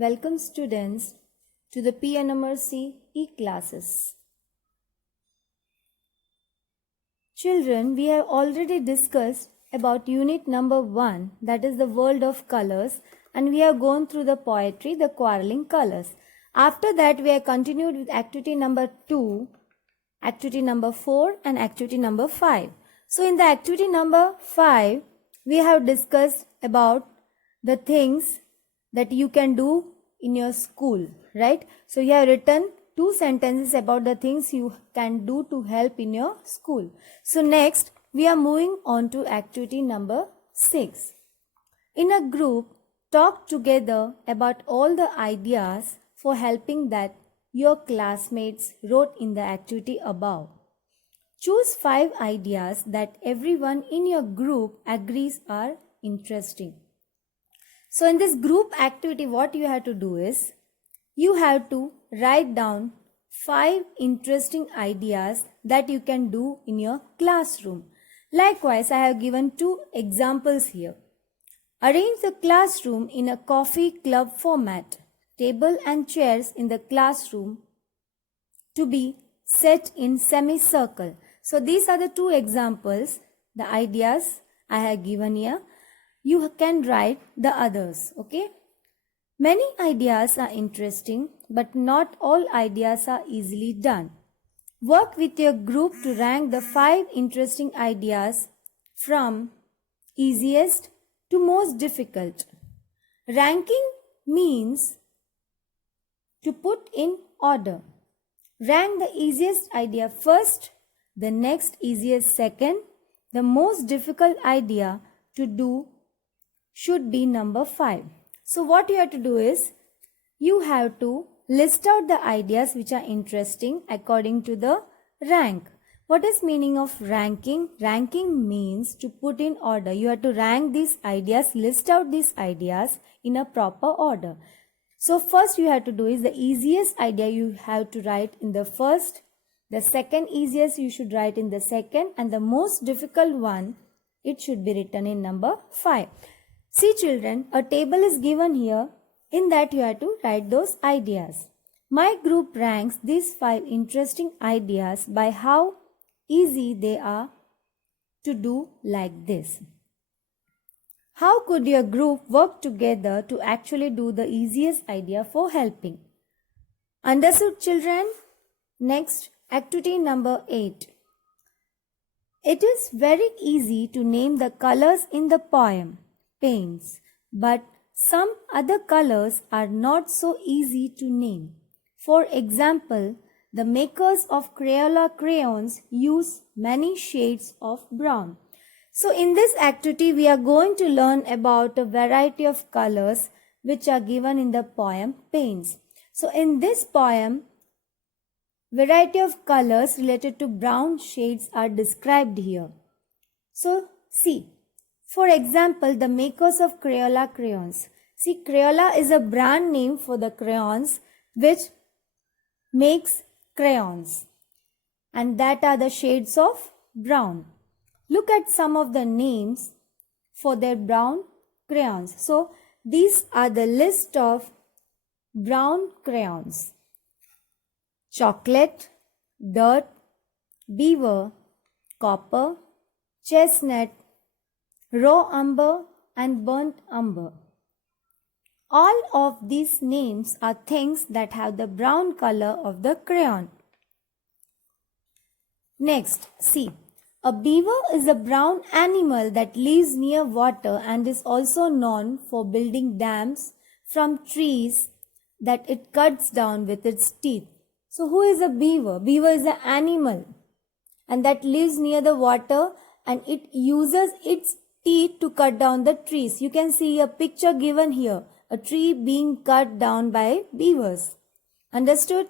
Welcome students to the PNMRC e-classes. Children, we have already discussed about unit number 1, that is the world of colors, and we have gone through the poetry, the quarreling colors. After that, we have continued with activity number 2, activity number 4 and activity number 5. So in the activity number 5, we have discussed about the things that you can do in your school, right? So you have written 2 sentences about the things you can do to help in your school. So next, we are moving on to activity number 6. In a group, talk together about all the ideas for helping that your classmates wrote in the activity above. Choose 5 ideas that everyone in your group agrees are interesting. So in this group activity, what you have to do is, you have to write down 5 interesting ideas that you can do in your classroom. Likewise, I have given 2 examples here. Arrange the classroom in a coffee club format. Table and chairs in the classroom to be set in semicircle. So these are the 2 examples, the ideas I have given here. You can write the others, okay? Many ideas are interesting, but not all ideas are easily done. Work with your group to rank the 5 interesting ideas from easiest to most difficult. Ranking means to put in order. Rank the easiest idea first, the next easiest second, the most difficult idea to do should be number 5. So what you have to do is, you have to list out the ideas which are interesting according to the rank. What is meaning of ranking? Ranking means to put in order. You have to rank these ideas, list out these ideas in a proper order. So first you have to do is, the easiest idea you have to write in the first, the second easiest you should write in the second, and the most difficult one, it should be written in number 5. See children, a table is given here. In that you have to write those ideas. My group ranks these 5 interesting ideas by how easy they are to do, like this. How could your group work together to actually do the easiest idea for helping? Understood children? Next, activity number 8. It is very easy to name the colors in the poem, paints, but some other colors are not so easy to name. For example, the makers of Crayola crayons use many shades of brown. So in this activity, we are going to learn about a variety of colors which are given in the poem Paints. So in this poem, variety of colors related to brown shades are described here. So see, for example, the makers of Crayola crayons. See, Crayola is a brand name for the crayons which makes crayons, and that are the shades of brown. Look at some of the names for their brown crayons. So these are the list of brown crayons: chocolate, dirt, beaver, copper, chestnut, raw umber and burnt umber. All of these names are things that have the brown color of the crayon. Next, see, a beaver is a brown animal that lives near water and is also known for building dams from trees that it cuts down with its teeth. So who is a beaver? Beaver is an animal and that lives near the water, and it uses its teeth to cut down the trees. You can see a picture given here, a tree being cut down by beavers. Understood?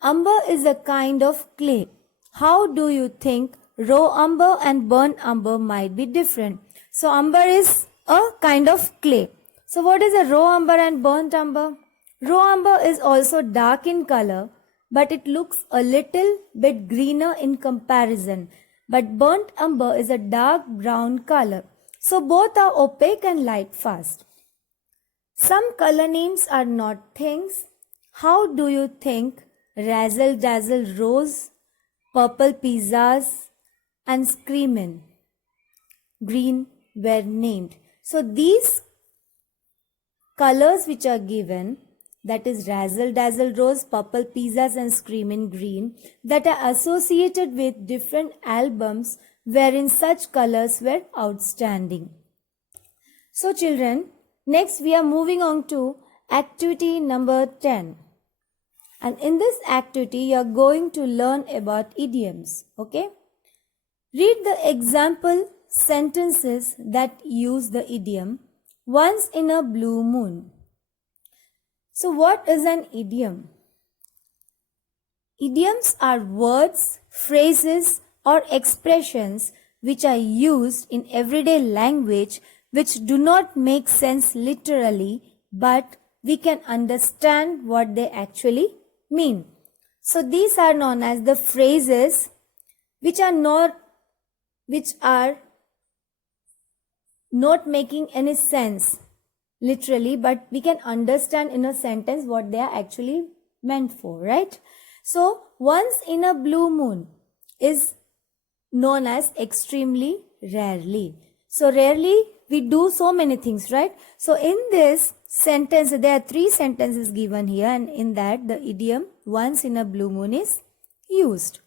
Umber is a kind of clay. How do you think raw umber and burnt umber might be different? So umber is a kind of clay. So what is a raw umber and burnt umber? Raw umber is also dark in color, but it looks a little bit greener in comparison. But burnt umber is a dark brown color. So both are opaque and light fast. Some color names are not things. How do you think razzle dazzle rose, purple pizzas, and screamin' green were named? So these colors which are given, that is razzle dazzle rose, purple pizzas, and screamin' green, that are associated with different albums wherein such colors were outstanding. So children, next we are moving on to activity number 10. And in this activity, you are going to learn about idioms. Okay? Read the example sentences that use the idiom once in a blue moon. So what is an idiom? Idioms are words, phrases, or expressions which are used in everyday language which do not make sense literally, but we can understand what they actually mean. So these are known as the phrases which are not making any sense literally, but we can understand in a sentence what they are actually meant for, right? So once in a blue moon is known as extremely rarely. So rarely we do so many things, right? So in this sentence, there are 3 sentences given here, and in that the idiom once in a blue moon is used.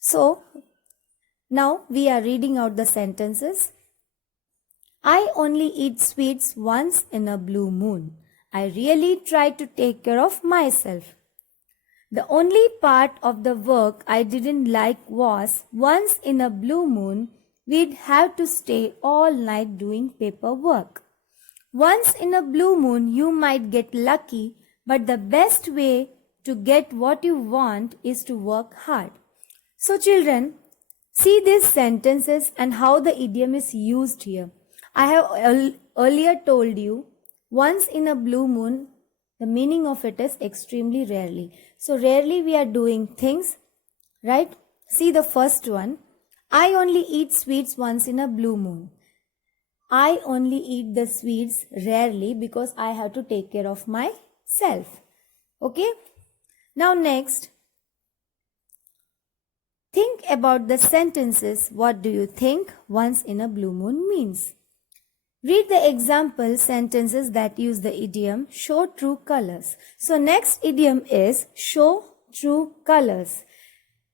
So now we are reading out the sentences. I only eat sweets once in a blue moon. I really try to take care of myself. The only part of the work I didn't like was once in a blue moon, we'd have to stay all night doing paperwork. Once in a blue moon, you might get lucky, but the best way to get what you want is to work hard. So children, see these sentences and how the idiom is used here. I have earlier told you, once in a blue moon, the meaning of it is extremely rarely. So rarely we are doing things, right? See the first one. I only eat sweets once in a blue moon. I only eat the sweets rarely because I have to take care of myself. Okay? Now next, think about the sentences. What do you think once in a blue moon means? Read the example sentences that use the idiom show true colors. So next idiom is show true colors.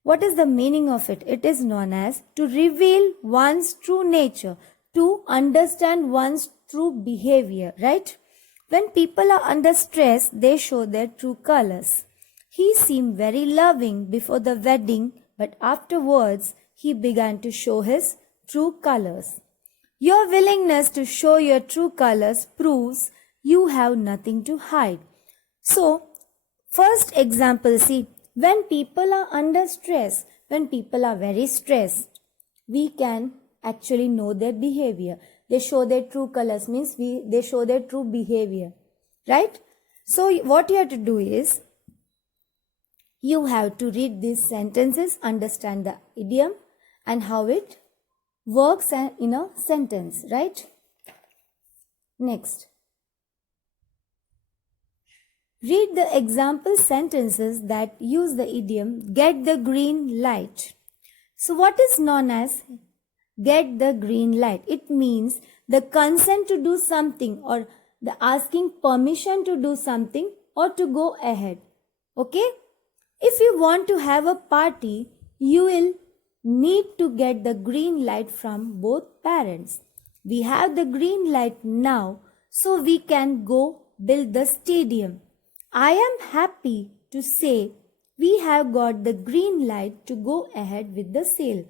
What is the meaning of it? It is known as to reveal one's true nature, to understand one's true behavior, right? When people are under stress, they show their true colors. He seemed very loving before the wedding, but afterwards he began to show his true colors. Your willingness to show your true colors proves you have nothing to hide. So, first example, see, when people are under stress, when people are very stressed, we can actually know their behavior. They show their true colors, means they show their true behavior, right? So, what you have to do is, you have to read these sentences, understand the idiom and how it works in a sentence, right? Next, read the example sentences that use the idiom get the green light. So what is known as get the green light? It means the consent to do something or the asking permission to do something or to go ahead. Okay? If you want to have a party, you will need to get the green light from both parents. We have the green light now, so we can go build the stadium. I am happy to say we have got the green light to go ahead with the sale.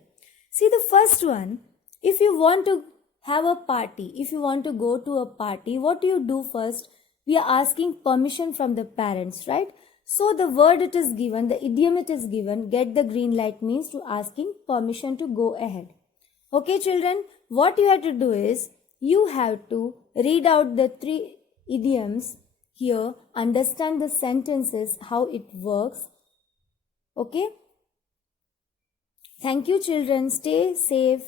See the first one, if you want to have a party, if you want to go to a party, what do you do first? We are asking permission from the parents, right? So the word it is given, the idiom it is given, get the green light means to asking permission to go ahead. Okay children, what you have to do is, you have to read out the 3 idioms here, understand the sentences, how it works. Okay? Thank you children, stay safe.